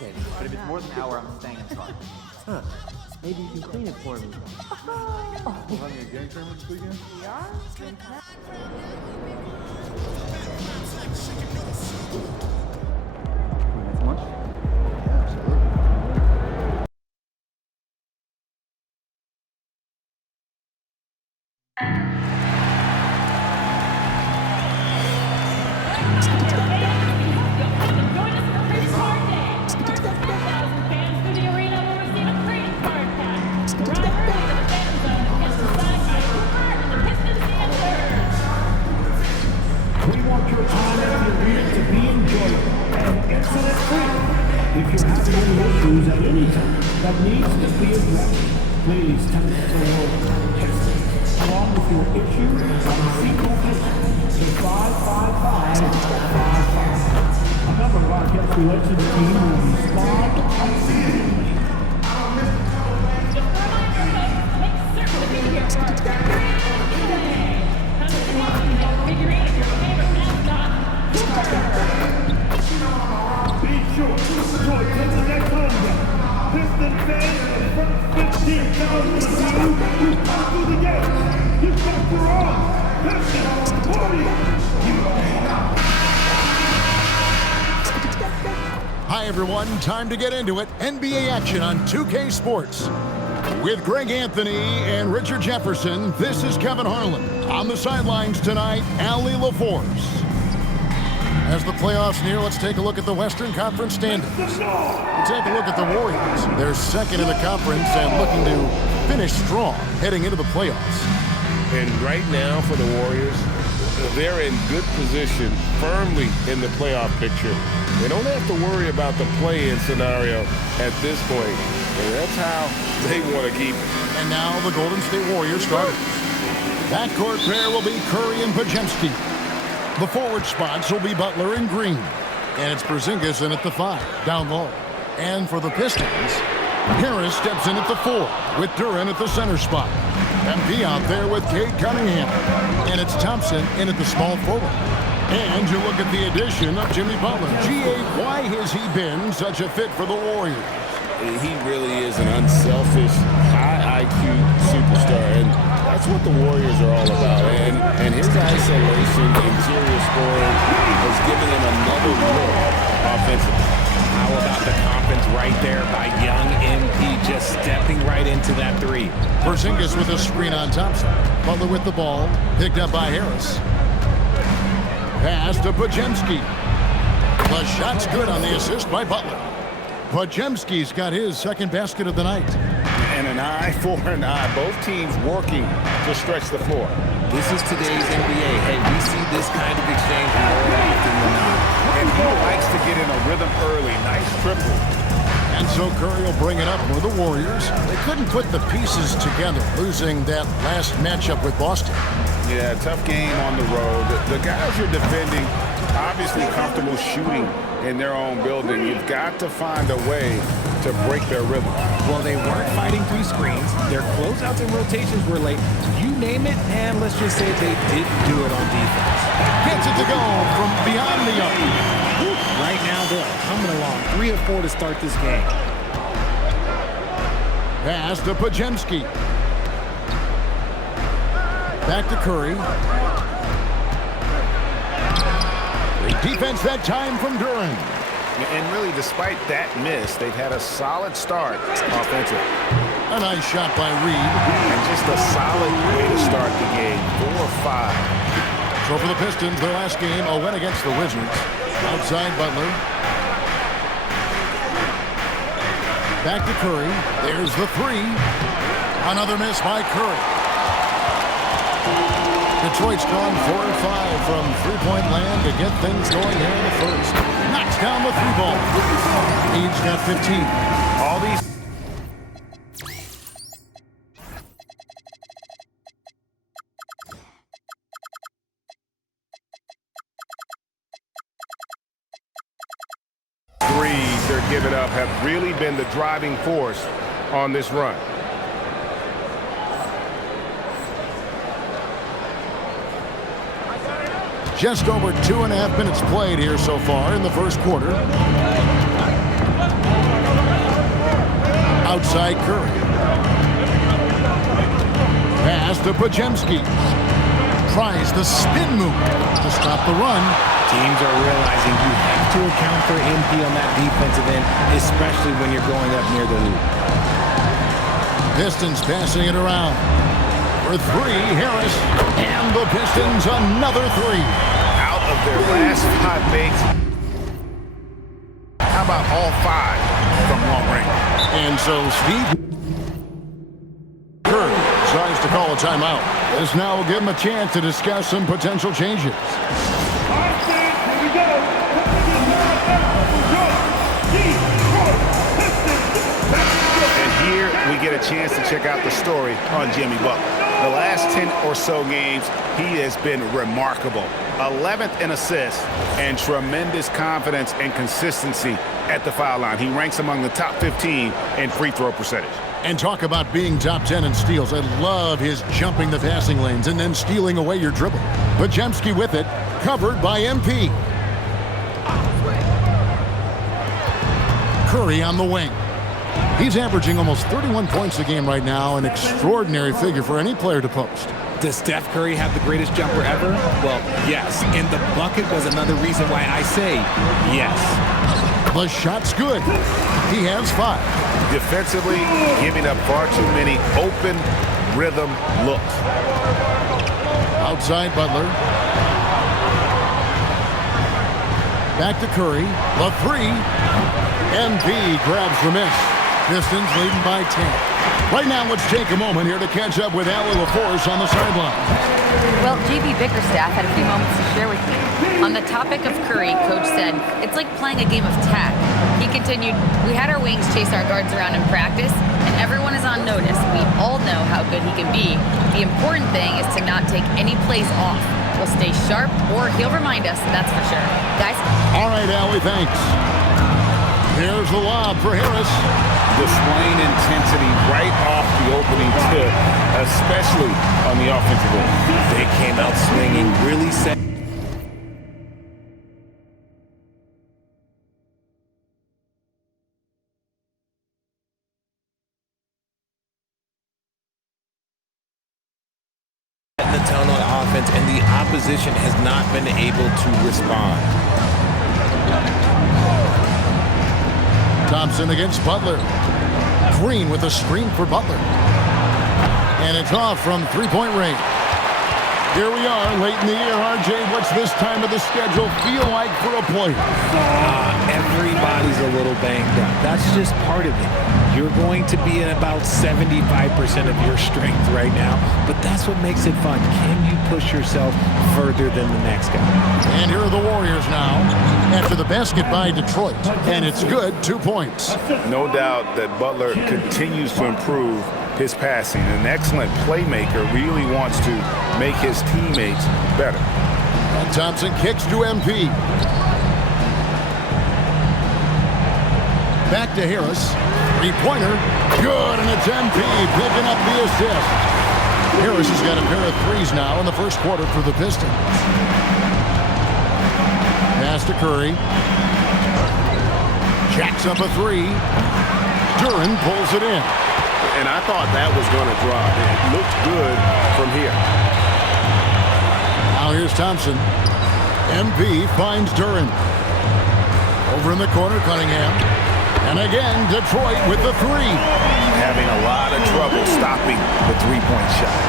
Okay, but if it's more than an hour, I'm staying inside. Huh. Maybe you can clean it for me. We're having a gang tournament this weekend? We are? Too much? Yeah, absolutely. We want your time at the arena to be enjoyable and accident-free. If you're having any issues at any time that needs to be addressed, please text the word text along with your issue and seat location to 55555. A member of our guest relations team will respond immediately. Be sure to attend the next home game. Piston fans, the first 15,000 of you who come through the gates. You got your own Piston Warriors. Hi, everyone. Time to get into it. NBA action on 2K Sports. With Greg Anthony and Richard Jefferson, this is Kevin Harlan. On the sidelines tonight, Allie LaForce. As the playoffs near, let's take a look at the Western Conference standings. We'll take a look at the Warriors. They're second in the conference and looking to finish strong heading into the playoffs. And right now for the Warriors, they're in good position, firmly in the playoff picture. They don't have to worry about the play-in scenario at this point. And that's how they want to keep it. And now the Golden State Warriors starters. Backcourt pair will be Curry and Podziemski. The forward spots will be Butler and Green. And it's Porzingis in at the 5, down low. And for the Pistons, Harris steps in at the 4, with Duren at the center spot. MP out there with Cade Cunningham. And it's Thompson in at the small forward. And you look at the addition of Jimmy Butler. G.A., why has he been such a fit for the Warriors? He really is an unselfish, high IQ superstar, and that's what the Warriors are all about. And his isolation, interior scoring has given him another look offensively. How about the confidence right there by young MP just stepping right into that 3? Porzingis with a screen on Thompson. Butler with the ball, picked up by Harris. Pass to Podziemski. The shot's good on the assist by Butler. Podziemski's got his second basket of the night. And an eye for an eye. Both teams working to stretch the floor. This is today's NBA. Hey, we see this kind of exchange more often than not. And he likes to get in a rhythm early. Nice triple. And so Curry will bring it up for the Warriors. They couldn't put the pieces together, losing that last matchup with Boston. Yeah, tough game on the road. The guys you're defending, obviously comfortable shooting in their own building. You've got to find a way to break their rhythm. Well, they weren't fighting through screens. Their closeouts and rotations were late. You name it, and let's just say they didn't do it on defense. Gets it to go from beyond the arc. Right now, they're coming along. 3 of 4 to start this game. Pass to Podziemski. Back to Curry. Great defense that time from Duren. And really, despite that miss, they've had a solid start offensively. A nice shot by Reed. And just a solid way to start the game. 4 or 5. So for the Pistons, their last game, a win against the Wizards. Outside Butler. Back to Curry. There's the 3. Another miss by Curry. Detroit's gone 4 or 5 from three-point land to get things going here in the first. Knocks down the 3 ball. He's got 15. All these. Threes they're giving up have really been the driving force on this run. Just over 2.5 minutes played here so far in the first quarter. Outside Curry. Pass to Podziemski. Tries the spin move to stop the run. Teams are realizing you have to account for MP on that defensive end, especially when you're going up near the loop. Pistons passing it around. For three, Harris. And the Pistons another three. Out of their last 5 makes. How about all 5 from long range? And so Steve Kerr decides to call a timeout. This now will give him a chance to discuss some potential changes. And here we get a chance to check out the story on Jimmy Butler. The last 10 or so games, he has been remarkable. 11th in assists and tremendous confidence and consistency at the foul line. He ranks among the top 15 in free throw percentage. And talk about being top 10 in steals. I love his jumping the passing lanes and then stealing away your dribble. Podziemski with it, covered by MP. Curry on the wing. He's averaging almost 31 points a game right now, an extraordinary figure for any player to post. Does Steph Curry have the greatest jumper ever? Well, yes. And the bucket was another reason why I say yes. The shot's good. He has 5. Defensively, giving up far too many open rhythm looks. Outside Butler. Back to Curry. The 3. MP grabs the miss. Pistons leading by 10. Right now, let's take a moment here to catch up with Allie LaForce on the sideline. Well, JB Bickerstaff had a few moments to share with me. On the topic of Curry, Coach said, it's like playing a game of tag. He continued, we had our wings chase our guards around in practice, and everyone is on notice. We all know how good he can be. The important thing is to not take any plays off. We'll stay sharp, or he'll remind us, that's for sure. Guys? All right, Allie, thanks. Here's the lob for Harris. Displaying intensity right off the opening tip, especially on the offensive end. They came out swinging, really set. The tone on offense, and the opposition has not been able to respond. Thompson against Butler. Green with a screen for Butler. And it's off from three-point range. Here we are late in the year. RJ, what's this time of the schedule feel like for a player? Everybody's a little banged up. That's just part of it. You're going to be at about 75% of your strength right now, but that's what makes it fun. Can you push yourself further than the next guy? And here are the Warriors now after the basket by Detroit. And it's good, 2 points. No doubt that Butler continues to improve his passing. An excellent playmaker, really wants to make his teammates better. And Thompson kicks to MP. Back to Harris. Three-pointer. Good, and it's MP picking up the assist. Harris has got a pair of threes now in the first quarter for the Pistons. Pass to Curry. Jacks up a 3. Duren pulls it in. And I thought that was going to drop. It looked good from here. Now here's Thompson. MP finds Duren. Over in the corner, Cunningham. And again, Detroit with the 3. Having a lot of trouble stopping the three-point shot.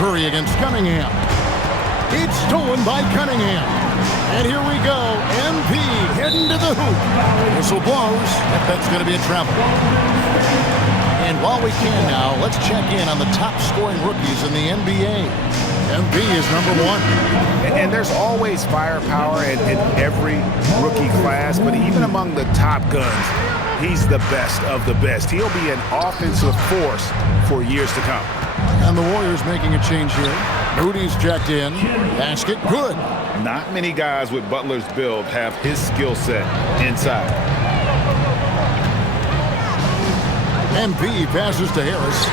Curry against Cunningham. It's stolen by Cunningham. And here we go. MP heading to the hoop. Whistle blows. That's going to be a travel. And while we can now, let's check in on the top scoring rookies in the NBA. MP is number 1. And there's always firepower in every rookie class, but even among the top guns, he's the best of the best. He'll be an offensive force for years to come. And the Warriors making a change here. Moody's checked in. Basket good. Not many guys with Butler's build have his skill set inside. MP passes to Harris.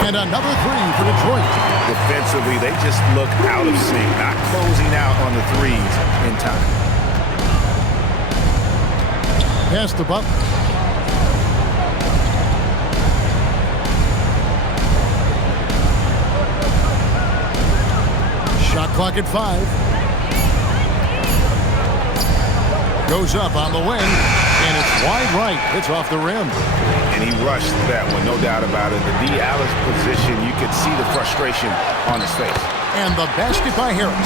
And another 3 for Detroit. Defensively, they just look out of sync, not closing out on the threes in time. Pass to Butler. Shot clock at 5. Goes up on the wing, and it's wide right. It's off the rim. And he rushed that one, no doubt about it. The D. Alice position, you could see the frustration on his face. And the basket by Harris.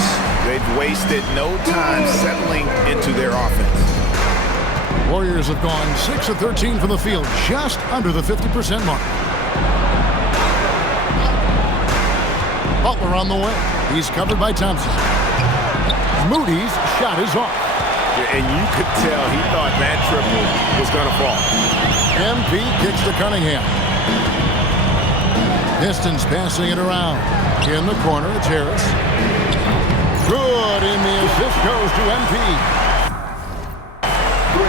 They've wasted no time settling into their offense. Warriors have gone 6 of 13 from the field, just under the 50% mark. Butler on the way. He's covered by Thompson. Moody's shot is off. And you could tell he thought that triple was going to fall. MP kicks to Cunningham. Pistons passing it around. In the corner, it's Harris. Good, and the assist goes to MP.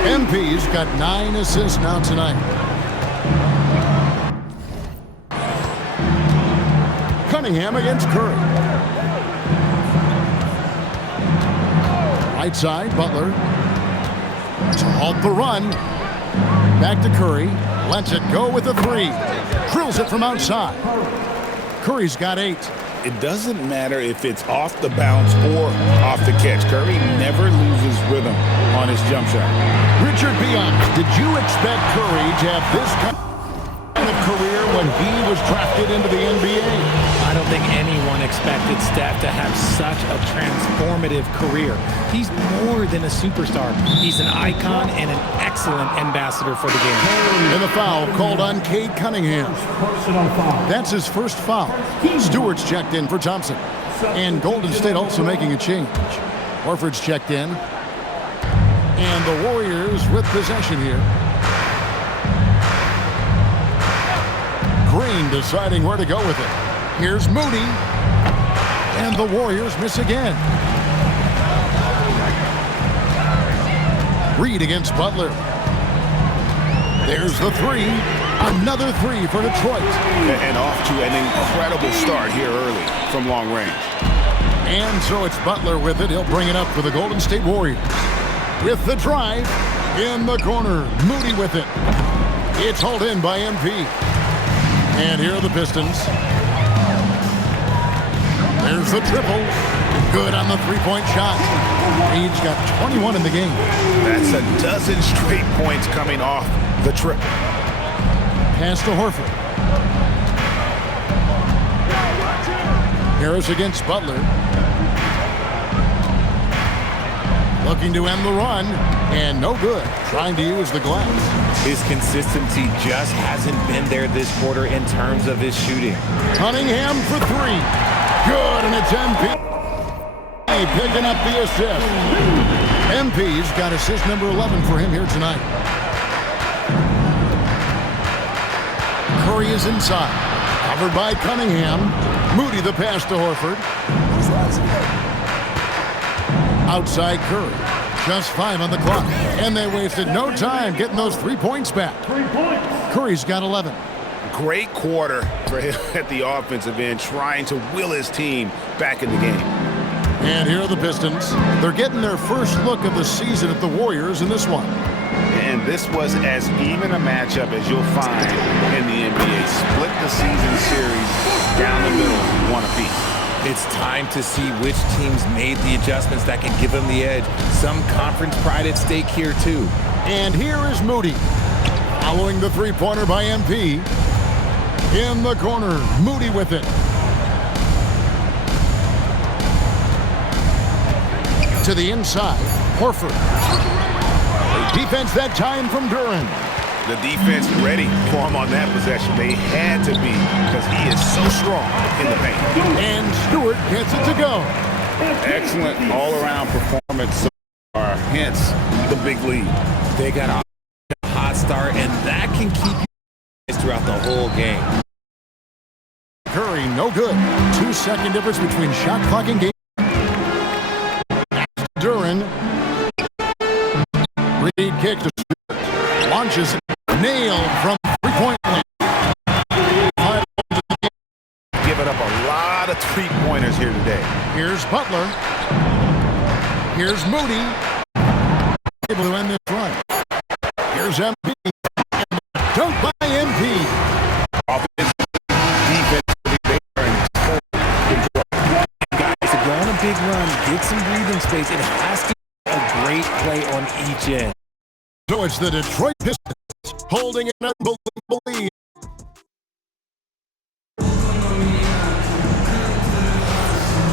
MP's got 9 assists now tonight. Cunningham against Curry. Right side, Butler. To halt the run. Back to Curry. Lets it go with a 3. Drills it from outside. Curry's got 8. It doesn't matter if it's off the bounce or off the catch. Curry never loses rhythm on his jump shot. Richard Beyonce, did you expect Curry to have this kind of career when he was drafted into the NBA? I don't think anyone expected Steph to have such a transformative career. He's more than a superstar. He's an icon and an excellent ambassador for the game. And the foul called on Cade Cunningham. That's his first foul. Stewart's checked in for Thompson. And Golden State also making a change. Horford's checked in. And the Warriors with possession here. Green deciding where to go with it. Here's Moody. And the Warriors miss again. Reed against Butler. There's the 3. Another 3 for Detroit. And off to an incredible start here early from long range. And so it's Butler with it. He'll bring it up for the Golden State Warriors. With the drive in the corner. Moody with it. It's hauled in by MP. And here are the Pistons. There's the triple. Good on the three-point shot. Reed's got 21 in the game. That's a dozen straight points coming off the triple. Pass to Horford. Harris against Butler. Looking to end the run, and no good. Trying to use the glass. His consistency just hasn't been there this quarter in terms of his shooting. Cunningham for 3. Good, and it's MP. Picking up the assist. MP's got assist number 11 for him here tonight. Curry is inside. Covered by Cunningham. Moody the pass to Horford. Outside Curry. Just 5 on the clock. And they wasted no time getting those 3 points back. Curry's got 11. Great quarter for him at the offensive end, trying to will his team back in the game. And here are the Pistons. They're getting their first look of the season at the Warriors in this one. And this was as even a matchup as you'll find in the NBA. Split the season series down the middle, 1 apiece. It's time to see which teams made the adjustments that can give them the edge. Some conference pride at stake here, too. And here is Moody. Following the three-pointer by MP. In the corner, Moody with it. To the inside, Horford. Defense that time from Duran. The defense ready for him on that possession. They had to be because he is so strong in the paint. And Stewart gets it to go. Excellent all-around performance so far, hence the big lead. They got a hot start, and that can keep you throughout the whole game. Curry, no good. 2-second difference between shot clock and game. Duran. Reed kicks to Stewart. Launches it. Nailed from three-point line. Giving up a lot of three-pointers here today. Here's Butler. Here's Moody. Able to end this run. Here's MP. Dunk by MP. Offense, defense, they are in total control. Guys, to go on a big run, get some breathing space, it has to be a great play on each end. So it's the Detroit Pistons holding an unbelievable lead.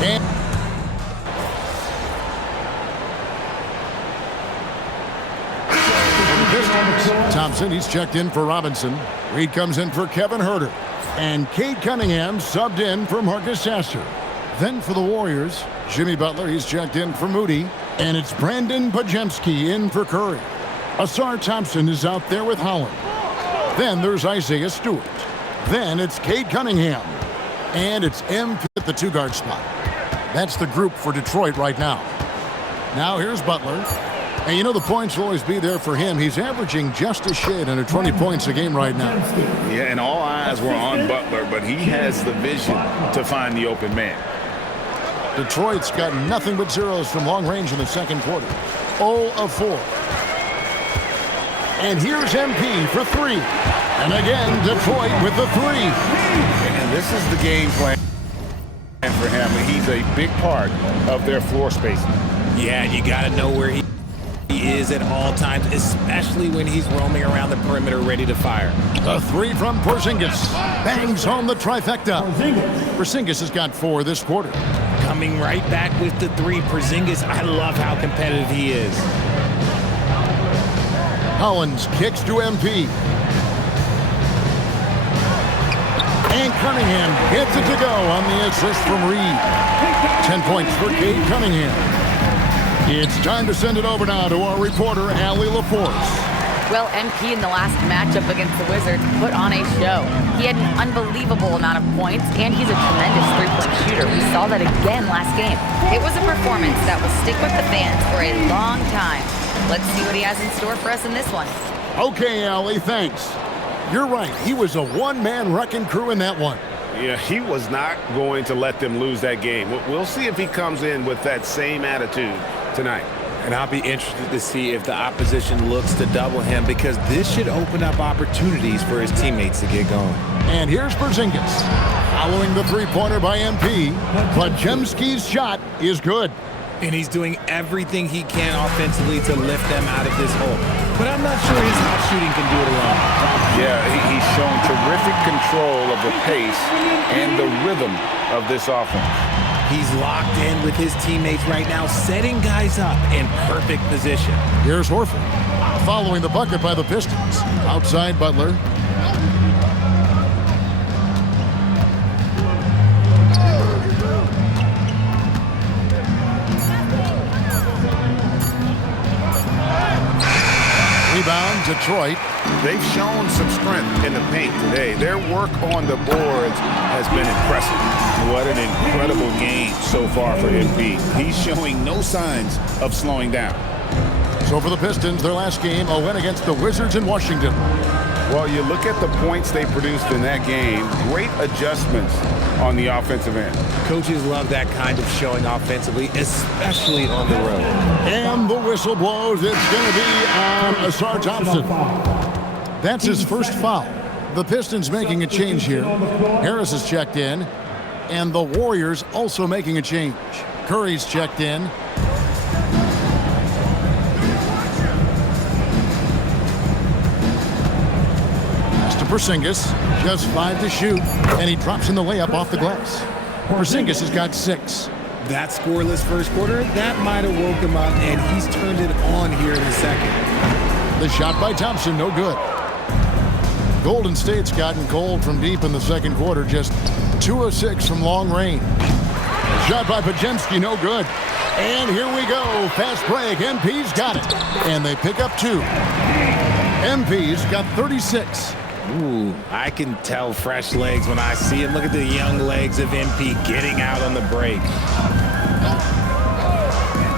And Thompson, he's checked in for Robinson. Reed comes in for Kevin Huerter. And Cade Cunningham subbed in for Marcus Sasser. Then for the Warriors, Jimmy Butler, he's checked in for Moody. And it's Brandon Podziemski in for Curry. Asar Thompson is out there with Holland. Then there's Isaiah Stewart. Then it's Cade Cunningham. And it's MP at the two-guard spot. That's the group for Detroit right now. Now here's Butler. And you know the points will always be there for him. He's averaging just a shade under 20 points a game right now. Yeah, and all eyes were on Butler, but he has the vision to find the open man. Detroit's got nothing but zeros from long range in the second quarter. 0 of 4. And here's MP for 3. And again, Detroit with the 3. And this is the game plan for him. He's a big part of their floor spacing. Yeah, you got to know where he is at all times, especially when he's roaming around the perimeter ready to fire. A 3 from Porzingis. Bangs home the trifecta. Porzingis has got 4 this quarter. Coming right back with the 3. Porzingis, I love how competitive he is. Hollins kicks to MP. And Cunningham gets it to go on the assist from Reed. 10 points for Cade Cunningham. It's time to send it over now to our reporter, Allie LaForce. Well, MP in the last matchup against the Wizards put on a show. He had an unbelievable amount of points, and he's a tremendous three-point shooter. We saw that again last game. It was a performance that will stick with the fans for a long time. Let's see what he has in store for us in this one. Okay, Allie, thanks. You're right. He was a one-man wrecking crew in that one. Yeah, he was not going to let them lose that game. We'll see if he comes in with that same attitude tonight. And I'll be interested to see if the opposition looks to double him, because this should open up opportunities for his teammates to get going. And here's Porzingis. Following the three-pointer by MP, Podziemski's shot is good. And he's doing everything he can offensively to lift them out of this hole. But I'm not sure his hot shooting can do it alone. Yeah, he's shown terrific control of the pace and the rhythm of this offense. He's locked in with his teammates right now, setting guys up in perfect position. Here's Horford. Following the bucket by the Pistons. Outside Butler. Rebound, Detroit. They've shown some strength in the paint today. Their work on the boards has been impressive. What an incredible game so far for MP. He's showing no signs of slowing down. So for the Pistons, their last game, a win against the Wizards in Washington. Well, you look at the points they produced in that game, great adjustments on the offensive end. Coaches love that kind of showing offensively, especially on the road. And the whistle blows. It's going to be on Asar Thompson. That's his first foul. The Pistons making a change here. Harris is checked in. And the Warriors also making a change. Curry's checked in. Porzingis, just 5 to shoot, and he drops in the layup off the glass. Porzingis has got 6. That scoreless first quarter, that might have woke him up, and he's turned it on here in the second. The shot by Thompson, no good. Golden State's gotten cold from deep in the second quarter, just 2 of 6 from long range. Shot by Podziemski, no good. And here we go, fast break, MP's got it. And they pick up 2. MP's got 36. Ooh, I can tell fresh legs when I see him. Look at the young legs of MP getting out on the break.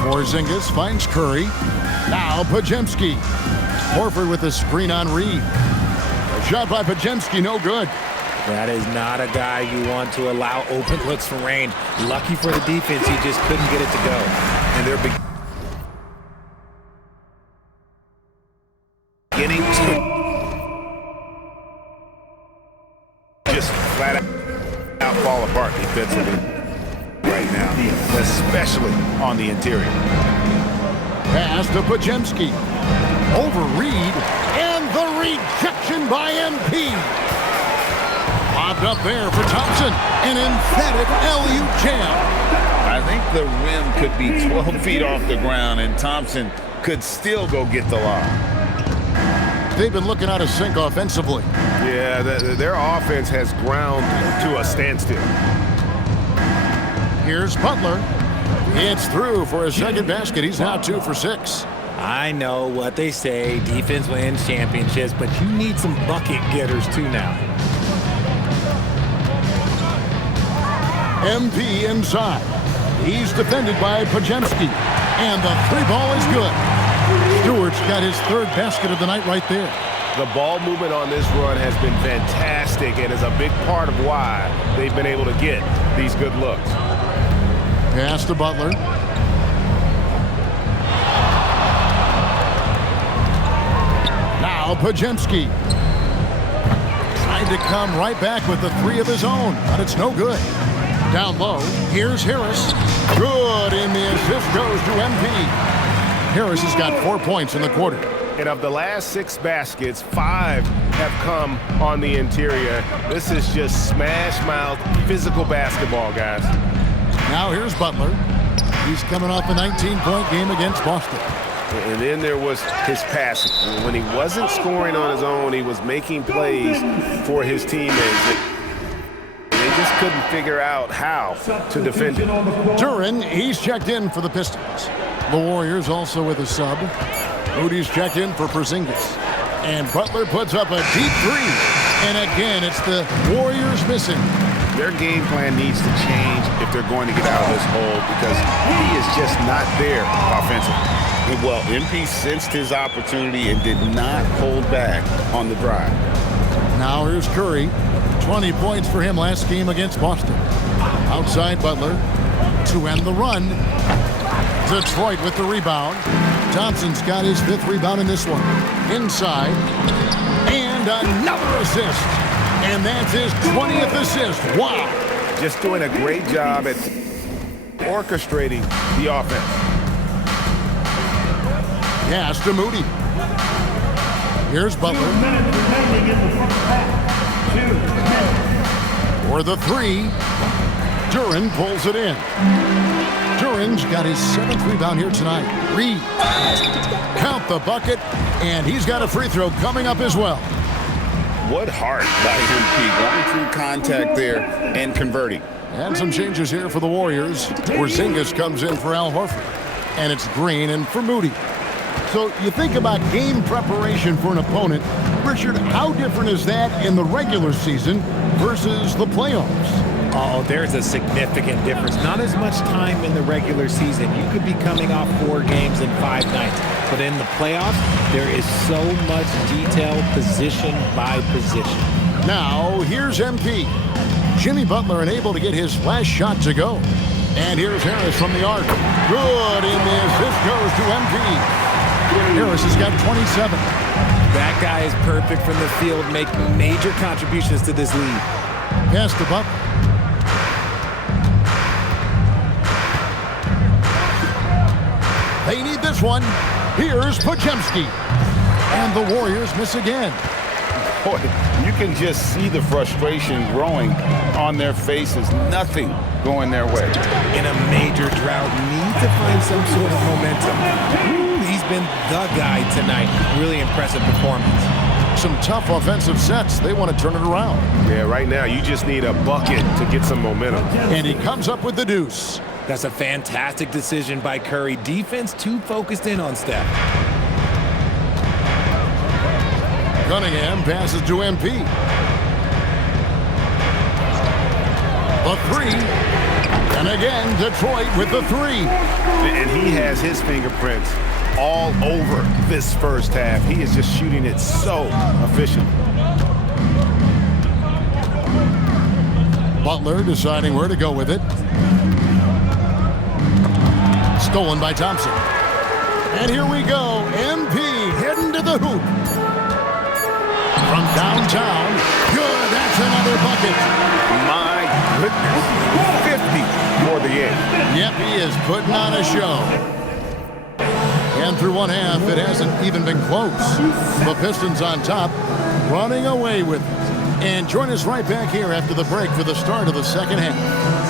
Porzingis finds Curry. Now Podziemski. Horford with a screen on Reed. A shot by Podziemski, no good. That is not a guy you want to allow open looks from range. Lucky for the defense, he just couldn't get it to go. And they're beginning to just flat out fall apart defensively right now, especially on the interior. Pass to Pajemski. Over Reed, and the rejection by MP. Popped up there for Thompson. An emphatic LU jam. I think the rim could be 12 feet off the ground, and Thompson could still go get the lob. They've been looking out of sync offensively. Yeah, their offense has ground to a standstill. Here's Butler. It's through for his second basket. He's now 2 for 6. I know what they say, defense wins championships, but you need some bucket getters too now. MP inside. He's defended by Pajemski. And the 3-ball is good. Stewart's got his 3rd basket of the night right there. The ball movement on this run has been fantastic and is a big part of why they've been able to get these good looks. Pass to Butler. Now Pajemski. Trying to come right back with the 3 of his own, but it's no good. Down low, here's Harris. Good, and the assist goes to MP. Harris has got 4 points in the quarter. And of the last 6 baskets, 5 have come on the interior. This is just smash-mouth physical basketball, guys. Now here's Butler. He's coming off a 19-point game against Boston. And then there was his passing. When he wasn't scoring on his own, he was making plays for his teammates. They just couldn't figure out how to defend it. Duren, he's checked in for the Pistons. The Warriors also with a sub. Moody's checked in for Porzingis. And Butler puts up a deep 3. And again, it's the Warriors missing. Their game plan needs to change if they're going to get out of this hole because he is just not there offensively. Well, MP sensed his opportunity and did not hold back on the drive. Now here's Curry. 20 points for him last game against Boston. Outside Butler to end the run. Detroit with the rebound. Thompson's got his 5th rebound in this one. Inside. And another assist. And that's his 20th assist. Wow. Just doing a great job at orchestrating the offense. Pass to Moody. Here's Butler. For the 3. Duren pulls it in. Duren's got his 7th rebound here tonight. Reed. Count the bucket. And he's got a free throw coming up as well. What heart by MP, going through contact there and converting. And some changes here for the Warriors. Porzingis comes in for Al Horford. And it's Green in for Moody. So you think about game preparation for an opponent. Richard, how different is that in the regular season versus the playoffs? Oh, there's a significant difference. Not as much time in the regular season. You could be coming off 4 games in 5 nights. But in the playoffs, there is so much detail position by position. Now, here's MP. Jimmy Butler unable to get his last shot to go. And here's Harris from the arc. Good, and the assist goes to MP. Harris has got 27. That guy is perfect from the field, making major contributions to this lead. Pass to Butler. They need this one. Here's Pajemski. And the Warriors miss again. Boy, you can just see the frustration growing on their faces. Nothing going their way. In a major drought, need to find some sort of momentum. He's been the guy tonight. Really impressive performance. Some tough offensive sets. They want to turn it around. Yeah, right now you just need a bucket to get some momentum. And he comes up with the deuce. That's a fantastic decision by Curry. Defense too focused in on Steph. Cunningham passes to MP. The 3. And again, Detroit with the 3. And he has his fingerprints all over this first half. He is just shooting it so efficient. Butler deciding where to go with it. Stolen by Thompson. And here we go. MP heading to the hoop. Downtown. Good. That's another bucket. My goodness. 50 for the game. Yep, he is putting on a show. And through one half, it hasn't even been close. The Pistons on top, running away with it. And join us right back here after the break for the start of the second half.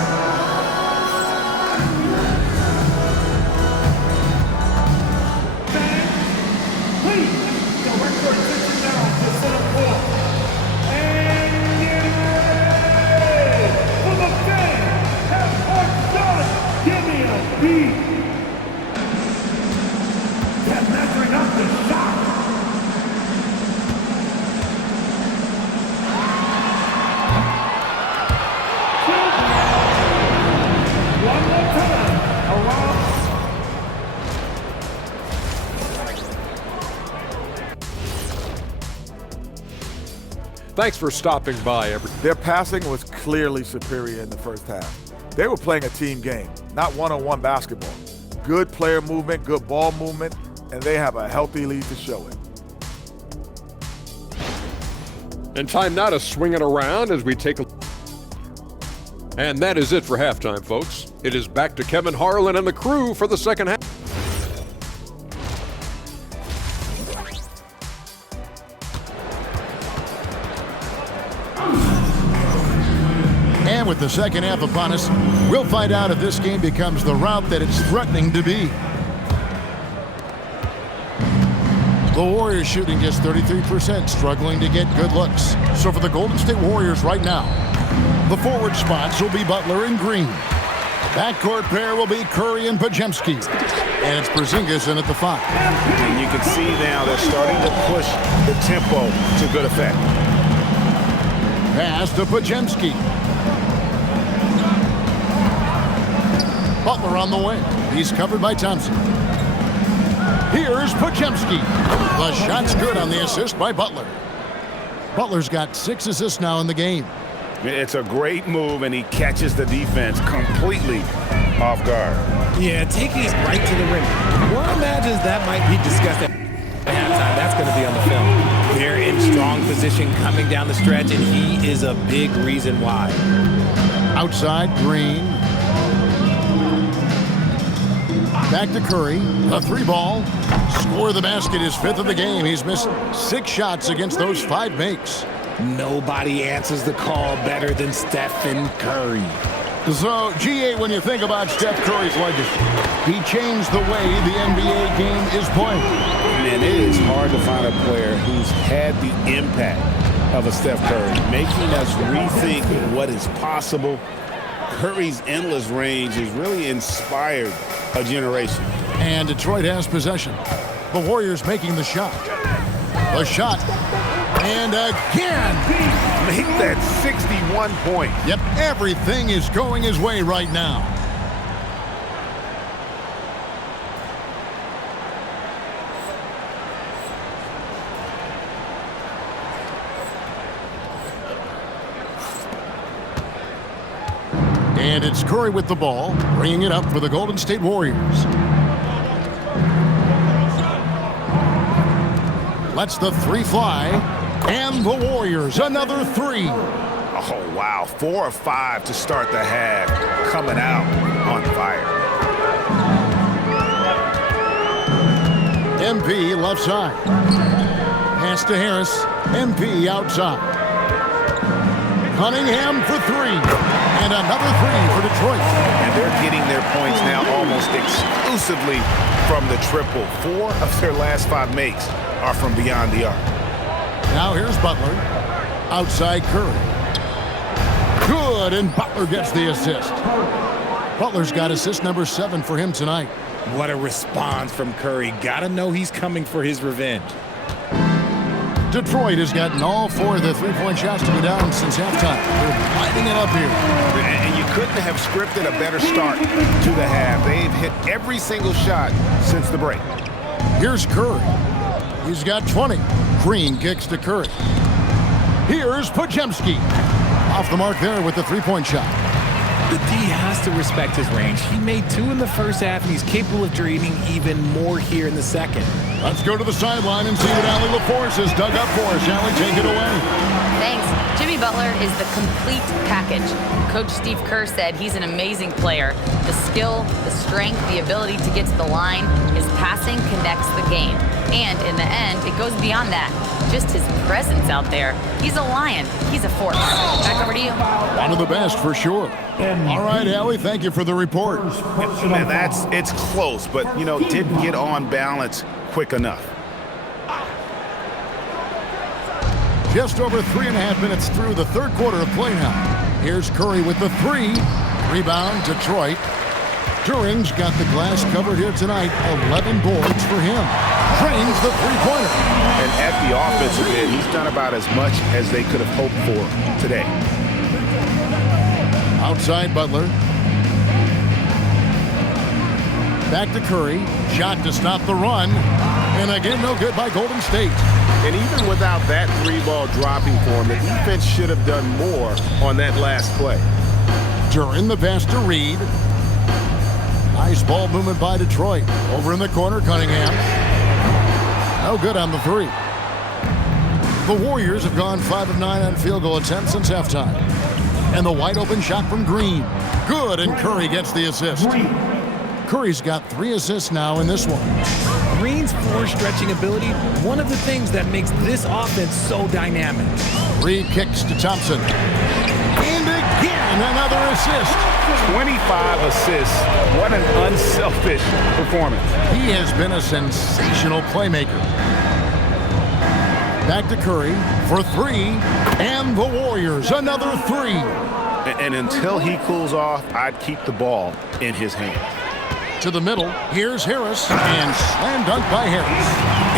Thanks for stopping by. Their passing was clearly superior in the first half. They were playing a team game, not one-on-one basketball. Good player movement, good ball movement, and they have a healthy lead to show it. And time now to swing it around as we take a... And that is it for halftime, folks. It is back to Kevin Harlan and the crew for the second half. And with the second half upon us, we'll find out if this game becomes the route that it's threatening to be. The Warriors shooting just 33%, struggling to get good looks. So for the Golden State Warriors right now, the forward spots will be Butler and Green. Backcourt pair will be Curry and Podziemski. And it's Porzingis in at the 5. And you can see now they're starting to push the tempo to good effect. Pass to Podziemski. Butler on the way. He's covered by Thompson. Here's Podziemski. The shot's good on the assist by Butler. Butler's got 6 assists now in the game. It's a great move, and he catches the defense completely off guard. Yeah, taking it right to the rim. One imagines that might be discussed at halftime. That's going to be on the film. They're in strong position coming down the stretch, and he is a big reason why. Outside, Green. Back to Curry. A 3-ball. Score the basket, his 5th of the game. He's missed 6 shots against those 5 makes. Nobody answers the call better than Stephen Curry. So, G8, when you think about Steph Curry's legacy, he changed the way the NBA game is played. And it is hard to find a player who's had the impact of a Steph Curry, making us rethink what is possible. Curry's endless range has really inspired a generation. And Detroit has possession. The Warriors making the shot. The shot. And again. Make that 61 point. Yep, everything is going his way right now. And it's Curry with the ball, bringing it up for the Golden State Warriors. Lets the 3 fly, and the Warriors another 3. Oh, wow. 4 of 5 to start the half. Coming out on fire. MP left side. Pass to Harris. MP outside. Cunningham for 3. And another 3 for Detroit. And they're getting their points now almost exclusively from the triple. 4 of their last 5 makes are from beyond the arc. Now here's Butler. Outside Curry. Good, and Butler gets the assist. Butler's got assist number 7 for him tonight. What a response from Curry. Gotta know he's coming for his revenge. Detroit has gotten all 4 of the 3-point shots to go down since halftime. They're lighting it up here. And you couldn't have scripted a better start to the half. They've hit every single shot since the break. Here's Curry. He's got 20. Green kicks to Curry. Here's Podziemski. Off the mark there with the 3-point shot. The D has to respect his range. He made 2 in the first half, and he's capable of draining even more here in the second. Let's go to the sideline and see what Allie LaForce has dug up for us. Allie, take it away. Thanks. Jimmy Butler is the complete package. Coach Steve Kerr said he's an amazing player. The skill, the strength, the ability to get to the line, his passing connects the game. And in the end, it goes beyond that. Just his presence out there. He's a lion. He's a force. Back over to you. One of the best for sure. All right, Allie, thank you for the report. And it's close, but, didn't get on balance quick enough. Just over 3.5 minutes through the third quarter of play now. Here's Curry with the 3. Rebound, Detroit. Duren's got the glass covered here tonight. 11 boards for him. Drains the three-pointer. And at the offensive end, he's done about as much as they could have hoped for today. Outside Butler. Back to Curry. Shot to stop the run. And again, no good by Golden State. And even without that 3-ball dropping for him, the defense should have done more on that last play. Duren the pass to Reed. Nice ball movement by Detroit. Over in the corner, Cunningham. No good on the 3. The Warriors have gone 5 of 9 on field goal attempts since halftime. And the wide open shot from Green. Good, and Curry gets the assist. Curry's got 3 assists now in this one. Green's floor stretching ability, one of the things that makes this offense so dynamic. Reed kicks to Thompson. And again, another assist. 25 assists. What an unselfish performance. He has been a sensational playmaker. Back to Curry for 3. And the Warriors, another 3. And until he cools off, I'd keep the ball in his hand. To the middle, here's Harris, and slam dunk by Harris.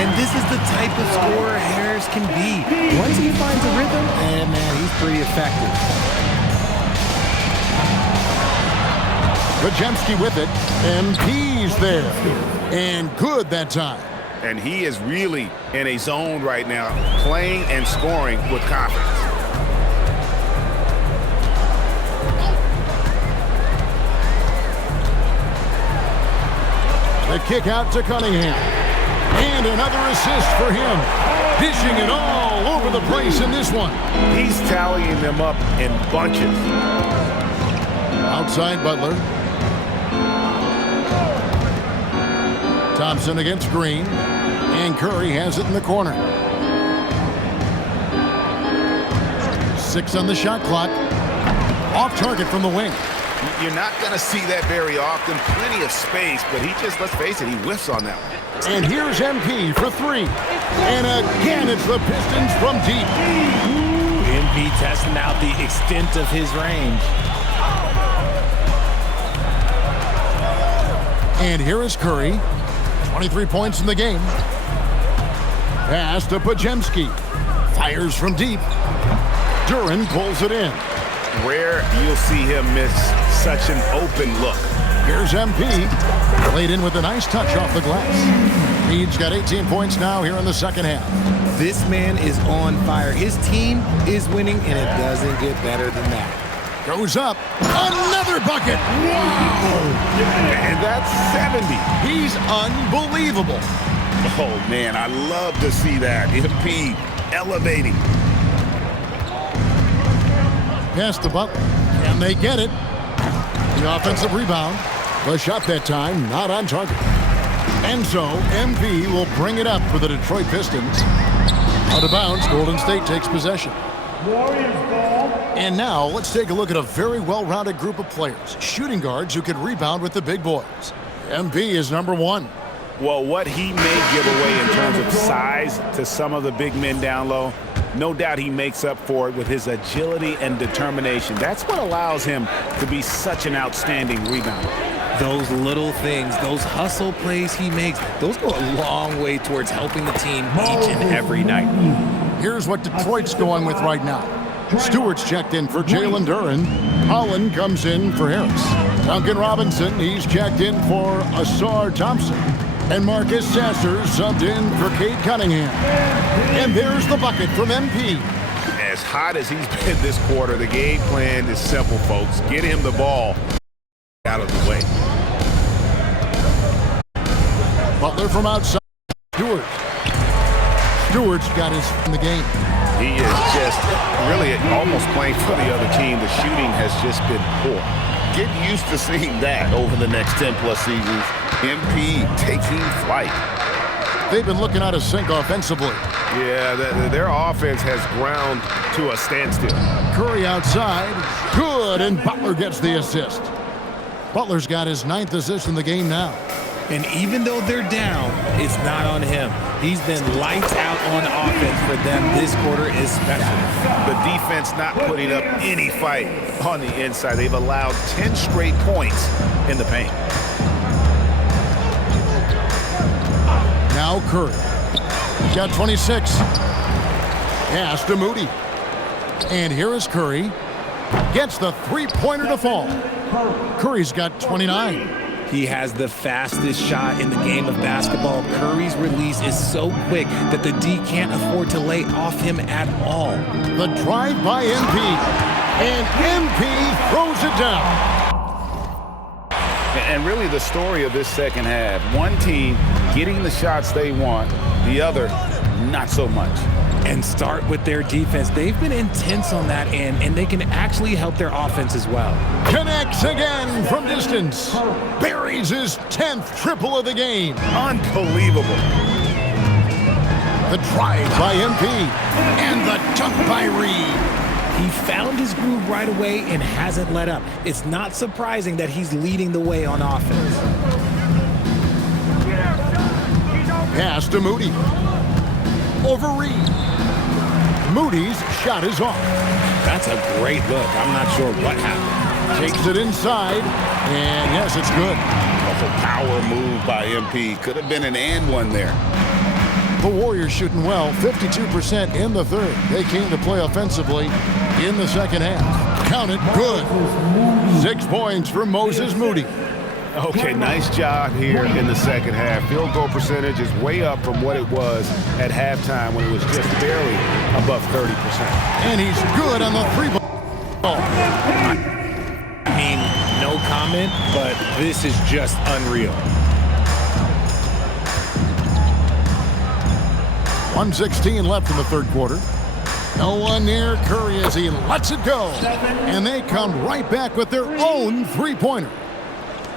And this is the type of scorer Harris can be. Once he finds a rhythm, man, he's pretty effective. Podziemski with it, and he's there. And good that time. And he is really in a zone right now, playing and scoring with confidence. The kick out to Cunningham. And another assist for him. Dishing it all over the place in this one. He's tallying them up in bunches. Outside Butler. Thompson against Green. And Curry has it in the corner. 6 on the shot clock. Off target from the wing. You're not going to see that very often. Plenty of space, but he just, let's face it, he whiffs on that one. And here's MP for 3. And again, it's the Pistons from deep. MP testing out the extent of his range. And here is Curry. 23 points in the game. Pass to Podziemski. Fires from deep. Duren pulls it in. Rare you'll see him miss such an open look. Here's MP. Played in with a nice touch off the glass. Reed's got 18 points now here in the second half. This man is on fire. His team is winning, and it doesn't get better than that. Goes up. Another bucket. Wow. And that's 70. He's unbelievable. Oh, man, I love to see that. MP elevating. Pass to Butler. And they get it. The offensive rebound. The shot that time not on target. And so MP will bring it up for the Detroit Pistons. Out of bounds, Golden State takes possession. And now let's take a look at a very well-rounded group of players. Shooting guards who can rebound with the big boys. MP is number 1. Well, what he may give away in terms of size to some of the big men down low, no doubt he makes up for it with his agility and determination. That's what allows him to be such an outstanding rebounder. Those little things, those hustle plays he makes, those go a long way towards helping the team each and every night. Here's what Detroit's going with right now. Stewart's checked in for Jalen Duren. Holland comes in for Harris. Duncan Robinson, he's checked in for Ausar Thompson. And Marcus Sasser subbed in for Cade Cunningham. And there's the bucket from MP. as hot as he's been this quarter, the game plan is simple, folks. Get him the ball out of the way. Butler from outside. Stewart's got his in the game. He is just really almost playing for the other team. The shooting has just been poor. Get used to seeing that over the next 10-plus seasons. MP taking flight. They've been looking out of sync offensively. Yeah, their offense has ground to a standstill. Curry outside. Good, and Butler gets the assist. Butler's got his 9th assist in the game now. And even though they're down, it's not on him. He's been lights out on offense for them this quarter especially. The defense not putting up any fight on the inside. They've allowed 10 straight points in the paint. Now Curry. Got 26. Pass to Moody. And here is Curry. Gets the three-pointer to fall. Curry's got 29. He has the fastest shot in the game of basketball. Curry's release is so quick that the D can't afford to lay off him at all. The drive by MP. And MP throws it down. And really the story of this second half, one team getting the shots they want, the other not so much. And start with their defense. They've been intense on that end, and they can actually help their offense as well. Connects again from distance. Buries his 10th triple of the game. Unbelievable. The drive by MP. And the dunk by Reed. He found his groove right away and hasn't let up. It's not surprising that he's leading the way on offense. Pass to Moody. Over Reed. Moody's shot is off. That's a great look. I'm not sure what happened. Takes it inside, and yes, it's good. A power move by MP. Could have been an and one there. The Warriors shooting well, 52% in the third. They came to play offensively in the second half. Count it, good. 6 points for Moses Moody. Okay, nice job here in the second half. Field goal percentage is way up from what it was at halftime when it was just barely above 30%. And he's good on the three ball. I mean, no comment, but this is just unreal. 1:16 left in the third quarter. No one near Curry as he lets it go. And they come right back with their own three-pointer.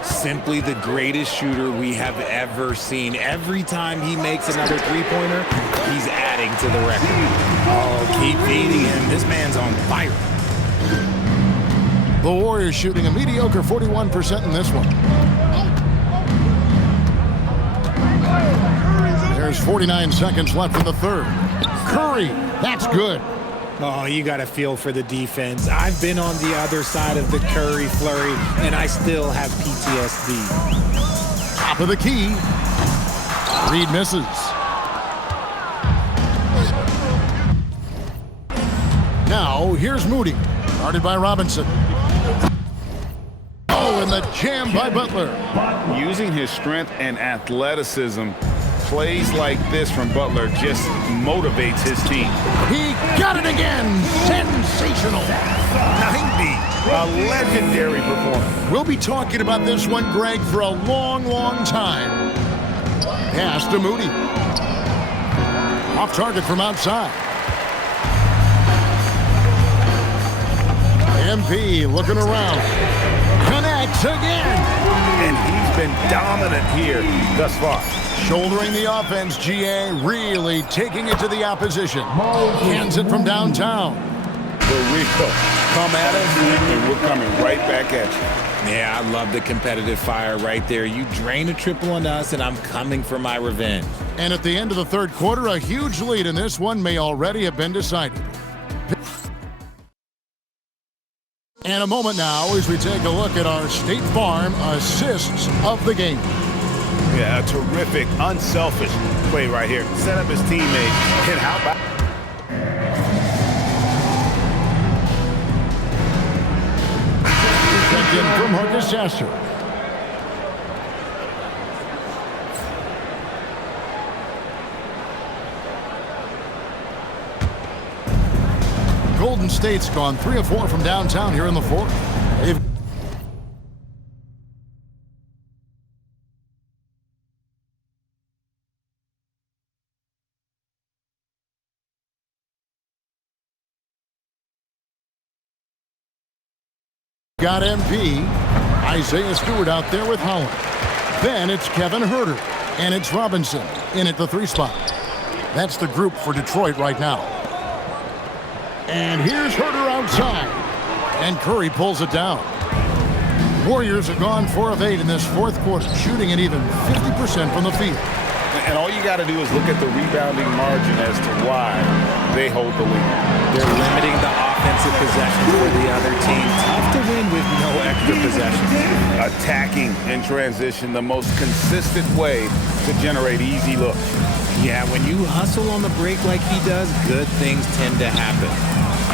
Simply the greatest shooter we have ever seen. Every time he makes another three-pointer, he's adding to the record. Oh, keep feeding him. This man's on fire. The Warriors shooting a mediocre 41% in this one. There's 49 seconds left in the third. Curry, that's good. Oh, you got to feel for the defense. I've been on the other side of the Curry flurry, and I still have PTSD. Top of the key. Reed misses. Now, here's Moody. Guarded by Robinson. Oh, and the jam by Butler. Using his strength and athleticism, plays like this from Butler just motivates his team. He got it again. Sensational. 90. A legendary performance. We'll be talking about this one, Greg, for a long, long time. Pass to Moody. Off target from outside. MP looking around. Connects again. And he's been dominant here thus far. Shouldering the offense, GA really taking it to the opposition. Hands it from downtown. For real. Come at us, and we're coming right back at you. Yeah, I love the competitive fire right there. You drain a triple on us, and I'm coming for my revenge. And at the end of the third quarter, a huge lead in this one may already have been decided. And a moment now as we take a look at our State Farm assists of the game. Yeah, a terrific, unselfish play right here. Set up his teammate, and how about... Checked in from Marcus Sasser. Golden State's gone 3 of 4 from downtown here in the fourth. They've got MP, Isaiah Stewart out there with Holland. Then it's Kevin Huerter, and it's Robinson in at the 3 spot. That's the group for Detroit right now. And here's Huerter outside, and Curry pulls it down. Warriors have gone 4 of 8 in this fourth quarter, shooting an even 50% from the field. And all you got to do is look at the rebounding margin as to why they hold the lead. They're limiting the offensive possessions for the other team. Tough to win with no extra possessions. Attacking in transition, the most consistent way to generate easy looks. Yeah, when you hustle on the break like he does, good things tend to happen.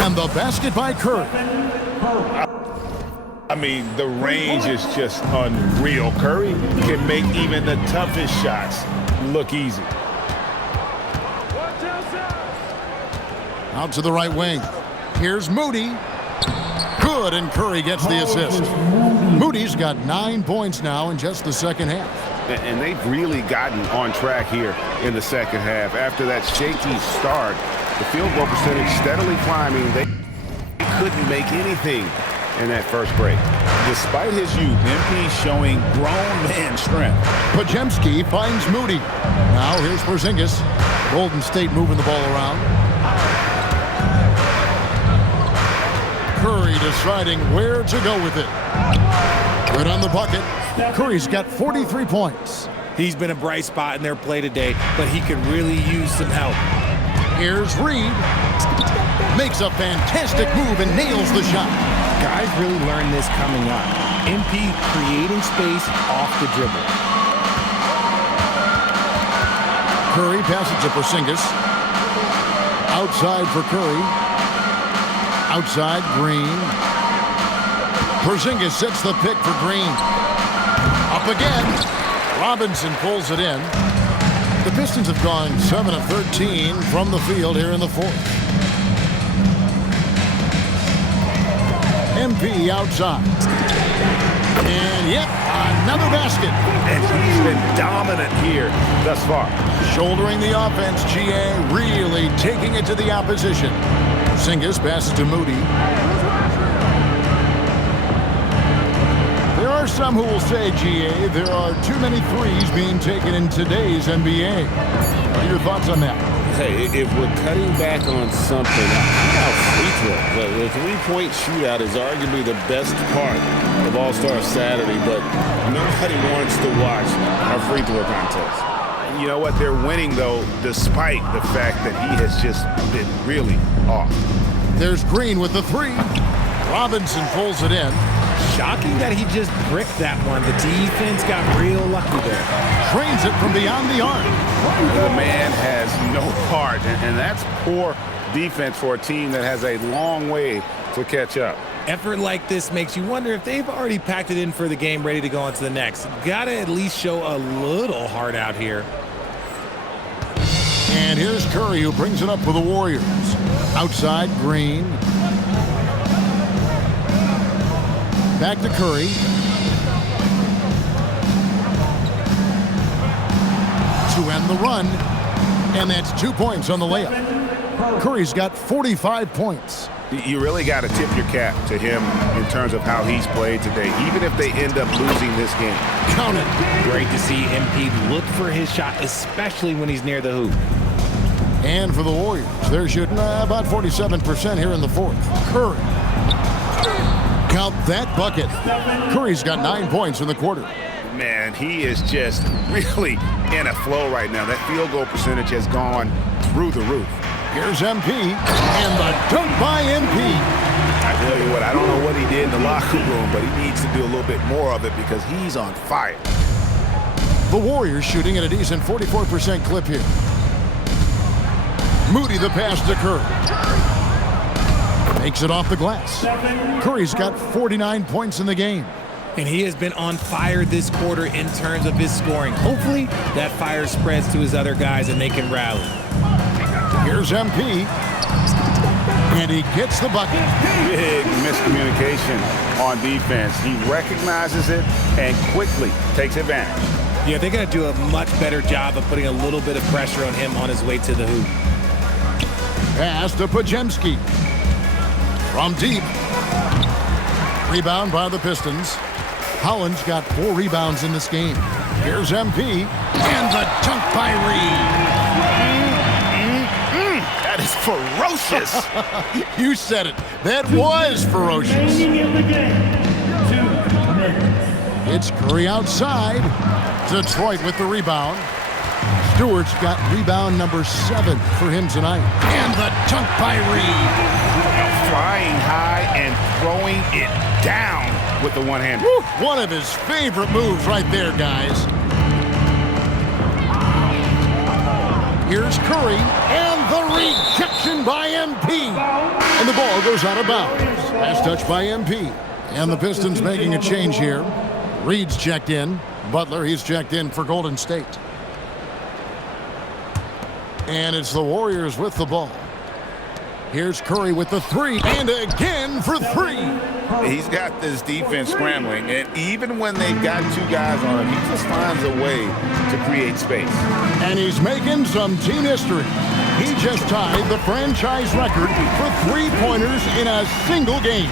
And the basket by Curry. I mean, the range is just unreal. Curry can make even the toughest shots look easy. Out to the right wing. Here's Moody. Good, and Curry gets the assist. Moody's got 9 points now in just the second half. And they've really gotten on track here in the second half. After that shaky start, the field goal percentage steadily climbing. They couldn't make anything in that first break. Despite his youth, MP showing grown man strength. Podziemski finds Moody. Now here's Porzingis. Golden State moving the ball around. Curry deciding where to go with it. Good on the bucket. Curry's got 43 points. He's been a bright spot in their play today, but he could really use some help. Here's Reed. Makes a fantastic move and nails the shot. Guys really learned this coming up. MP creating space off the dribble. Curry passes to Porzingis. Outside for Curry. Outside, Green. Porzingis sets the pick for Green. Up again. Robinson pulls it in. The Pistons have gone 7 of 13 from the field here in the fourth. MP outside. And yep, another basket. And he's been dominant here thus far. Shouldering the offense, GA really taking it to the opposition. Porzingis passes to Moody. There are some who will say, GA, there are too many threes being taken in today's NBA. What are your thoughts on that? Hey, if we're cutting back on something, how free throw. The three-point shootout is arguably the best part of All-Star Saturday, but nobody wants to watch our free throw contest. You know what? They're winning, though, despite the fact that he has just been really off. There's Green with the 3. Robinson pulls it in. Shocking that he just bricked that one. The defense got real lucky there. Trains it from beyond the arc. The man has no heart, and that's poor defense for a team that has a long way to catch up. Effort like this makes you wonder if they've already packed it in for the game, ready to go on to the next. Gotta at least show a little heart out here. And here's Curry, who brings it up for the Warriors. Outside, Green. Back to Curry. To end the run. And that's 2 points on the layup. Curry's got 45 points. You really got to tip your cap to him in terms of how he's played today, even if they end up losing this game. Count it. Great to see MP look for his shot, especially when he's near the hoop. And for the Warriors, they're shooting about 47% here in the fourth. Curry. Count that bucket. Curry's got 9 points in the quarter. Man, he is just really in a flow right now. That field goal percentage has gone through the roof. Here's MP, and the dunk by MP. I tell you what, I don't know what he did in the locker room, but he needs to do a little bit more of it because he's on fire. The Warriors shooting at a decent 44% clip here. Moody the pass to Curry. Makes it off the glass. Curry's got 49 points in the game. And he has been on fire this quarter in terms of his scoring. Hopefully, that fire spreads to his other guys and they can rally. Here's MP. And he gets the bucket. Big miscommunication on defense. He recognizes it and quickly takes advantage. Yeah, they're going to do a much better job of putting a little bit of pressure on him on his way to the hoop. Pass to Podziemski. From deep. Rebound by the Pistons. Holland's got 4 rebounds in this game. Here's MP. And the dunk by Reed. That is ferocious. You said it. That was ferocious. Remaining in the game, 2 minutes. It's Curry outside. Detroit with the rebound. Stewart's got rebound number 7 for him tonight. And the dunk by Reed. Flying high and throwing it down with the one-hand. One of his favorite moves right there, guys. Here's Curry, and the rejection by MP. And the ball goes out of bounds. Pass touch by MP. And the Pistons making a change here. Reed's checked in. Butler, he's checked in for Golden State. And it's the Warriors with the ball. Here's Curry with the 3, and again for 3. He's got this defense scrambling, and even when they've got 2 guys on him, he just finds a way to create space. And he's making some team history. He just tied the franchise record for 3-pointers in a single game.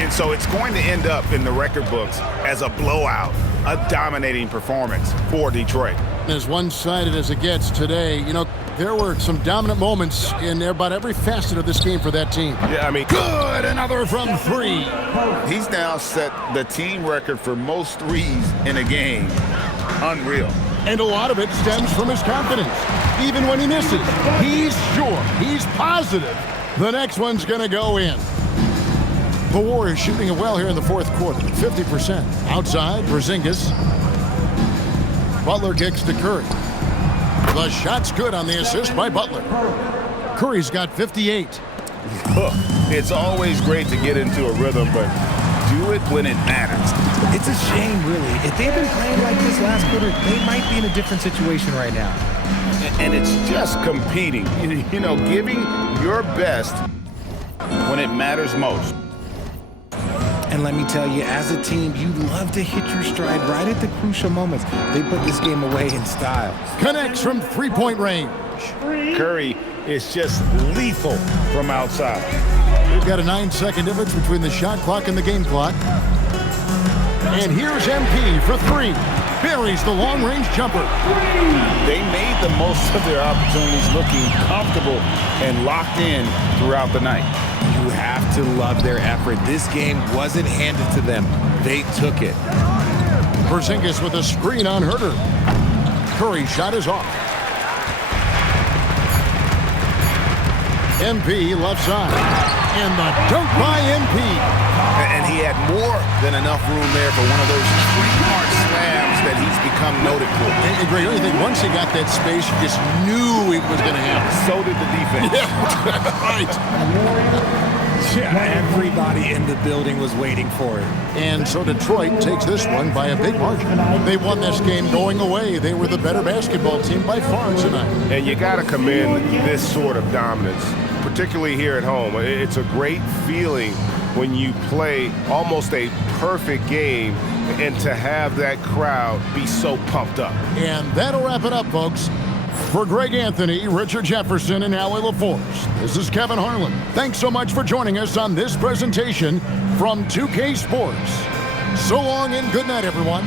And so it's going to end up in the record books as a blowout, a dominating performance for Detroit. As one-sided as it gets today, you know, there were some dominant moments in about every facet of this game for that team. Yeah, I mean, good, another from 3. He's now set the team record for most threes in a game. Unreal. And a lot of it stems from his confidence. Even when he misses, he's sure, he's positive the next one's going to go in. The Warriors shooting it well here in the 4th quarter, 50%. Outside, Porzingis. Butler kicks to Curry. The shot's good on the assist by Butler. Curry's got 58. Look, it's always great to get into a rhythm, but do it when it matters. It's a shame, really. If they've been playing like this last quarter, they might be in a different situation right now. And it's just competing, you know, giving your best when it matters most. And let me tell you, as a team, you love to hit your stride right at the crucial moments. They put this game away in style. Connects from 3-point range. Curry is just lethal from outside. We've got a 9-second difference between the shot clock and the game clock. And here's MP for 3. Buries the long-range jumper. They made the most of their opportunities, looking comfortable and locked in throughout the night. You have to love their effort. This game wasn't handed to them. They took it. Porzingis with a screen on Herter. Curry shot is off. MP left side. And the dunk by MP. And he had more than enough room there for one of those trademark slams that he's become noted for. And Greg, I think once he got that space, you just knew it was going to happen. So did the defense. Yeah, right. Yeah, everybody in the building was waiting for it. And so Detroit takes this one by a big margin. They won this game going away. They were the better basketball team by far tonight. And you got to commend this sort of dominance, particularly here at home. It's a great feeling when you play almost a perfect game and to have that crowd be so pumped up. And that'll wrap it up, folks. For Greg Anthony, Richard Jefferson, and Allie LaForce, this is Kevin Harlan. Thanks so much for joining us on this presentation from 2K Sports. So long and good night, everyone.